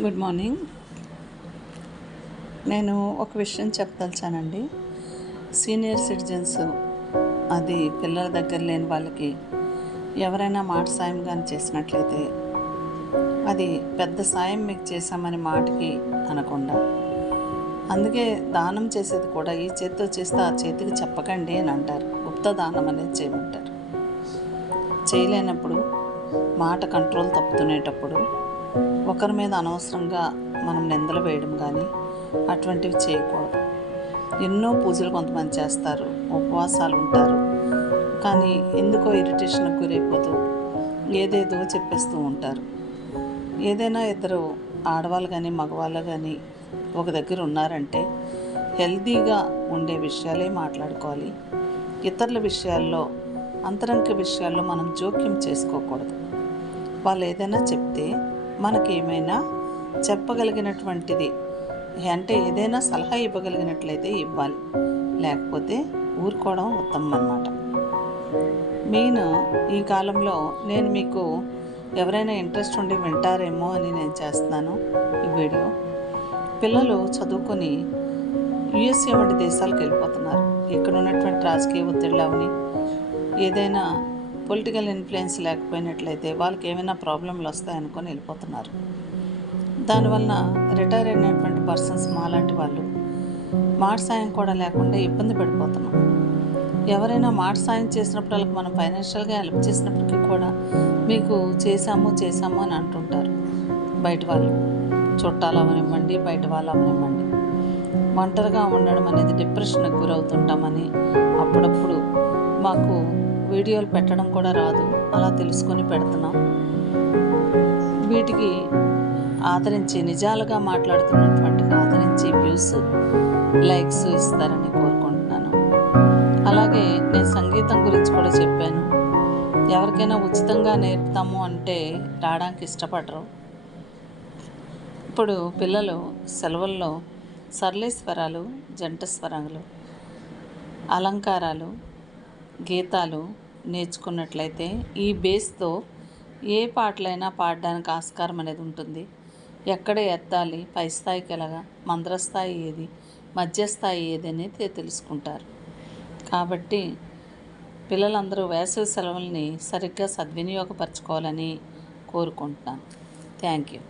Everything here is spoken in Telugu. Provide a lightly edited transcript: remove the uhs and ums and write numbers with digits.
Good morning. నేను ఒక విషయం చెప్పదలిచానండి. సీనియర్ సిటిజన్స్, అది పిల్లల దగ్గర లేని వాళ్ళకి ఎవరైనా మాట సాయం కానీ చేసినట్లయితే అది పెద్ద సాయం మీకు చేశామని మాటకి అనకుండా, అందుకే దానం చేసేది కూడా ఈ చేతితో చేస్తే ఆ చేతికి చెప్పకండి అని అంటారు. గుప్త దానం అనేది చేయమంటారు. చేయలేనప్పుడు, మాట కంట్రోల్ తప్పుతునేటప్పుడు ఒకరి మీద అనవసరంగా మనం నిందలు వేయడం కానీ అటువంటివి చేయకూడదు. ఎన్నో పూజలు కొంతమంది చేస్తారు, ఉపవాసాలు ఉంటారు, కానీ ఎందుకో ఇరిటేషన్కి గురైపోతూ ఏదేదో చెప్పేస్తూ ఉంటారు. ఏదైనా ఇద్దరు ఆడవాళ్ళు కానీ మగవాళ్ళు కానీ ఒక దగ్గర ఉన్నారంటే హెల్తీగా ఉండే విషయాలే మాట్లాడుకోవాలి. ఇతరుల విషయాల్లో, అంతరంగ విషయాల్లో మనం జోక్యం చేసుకోకూడదు. వాళ్ళు ఏదైనా చెప్తే మనకేమైనా చెప్పగలిగినటువంటిది అంటే ఏదైనా సలహా ఇవ్వగలిగినట్లయితే ఇవ్వాలి, లేకపోతే ఊరుకోవడం ఉత్తమం అన్నమాట. మెయిన్ ఈ కాలంలో నేను మీకు ఎవరైనా ఇంట్రెస్ట్ ఉండి వింటారేమో అని నేను చేస్తున్నాను ఈ వీడియో. పిల్లలు చదువుకొని యుఎస్ఏ వంటి దేశాలకు వెళ్ళిపోతున్నారు. ఇక్కడ ఉన్నటువంటి రాజకీయ ఒత్తిళ్ళు అవని, ఏదైనా పొలిటికల్ ఇన్ఫ్లుయెన్స్ లేకపోయినట్లయితే వాళ్ళకి ఏమైనా ప్రాబ్లంలు వస్తాయనుకొని వెళ్ళిపోతున్నారు. దానివల్ల రిటైర్ అయినటువంటి పర్సన్స్ మాలాంటి వాళ్ళు మాట సాయం కూడా లేకుండా ఇబ్బంది పడిపోతున్నాం. ఎవరైనా మాట సాయం చేసినప్పుడు వాళ్ళకి మనం ఫైనాన్షియల్గా హెల్ప్ చేసినప్పటికీ కూడా మీకు చేశాము అని అంటుంటారు. బయట వాళ్ళు, చుట్టాలు అవనివ్వండి, బయట వాళ్ళు అవనివ్వండి. ఒంటరిగా ఉండడం అనేది డిప్రెషన్కి గురవుతుంటామని అప్పుడప్పుడు మాకు వీడియోలు పెట్టడం కూడా రాదు, అలా తెలుసుకొని పెడుతున్నాం. వీటికి ఆదరించి, నిజాలుగా మాట్లాడుతున్నటువంటి ఆదరించి వ్యూస్, లైక్స్ ఇస్తారని కోరుకుంటున్నాను. అలాగే నేను సంగీతం గురించి కూడా చెప్పాను. ఎవరికైనా ఉచితంగా నేర్పుతాము అంటే రావడానికి ఇష్టపడరు. ఇప్పుడు పిల్లలు సెలవుల్లో సరళేశ్వరాలు, జంట స్వరాలు, అలంకారాలు, గీతాలు నేర్చుకున్నట్లయితే ఈ బేస్తో ఏ పాటలైనా పాడడానికి ఆస్కారం అనేది ఉంటుంది. ఎక్కడ ఎత్తాలి, పై స్థాయికి ఎలాగా, మంద్రస్థాయి ఏది, మధ్యస్థాయి ఏది అనేది తెలుసుకుంటారు. కాబట్టి పిల్లలందరూ వేసవి సెలవుల్ని సరిగ్గా సద్వినియోగపరచుకోవాలని కోరుకుంటున్నాను. Thank you.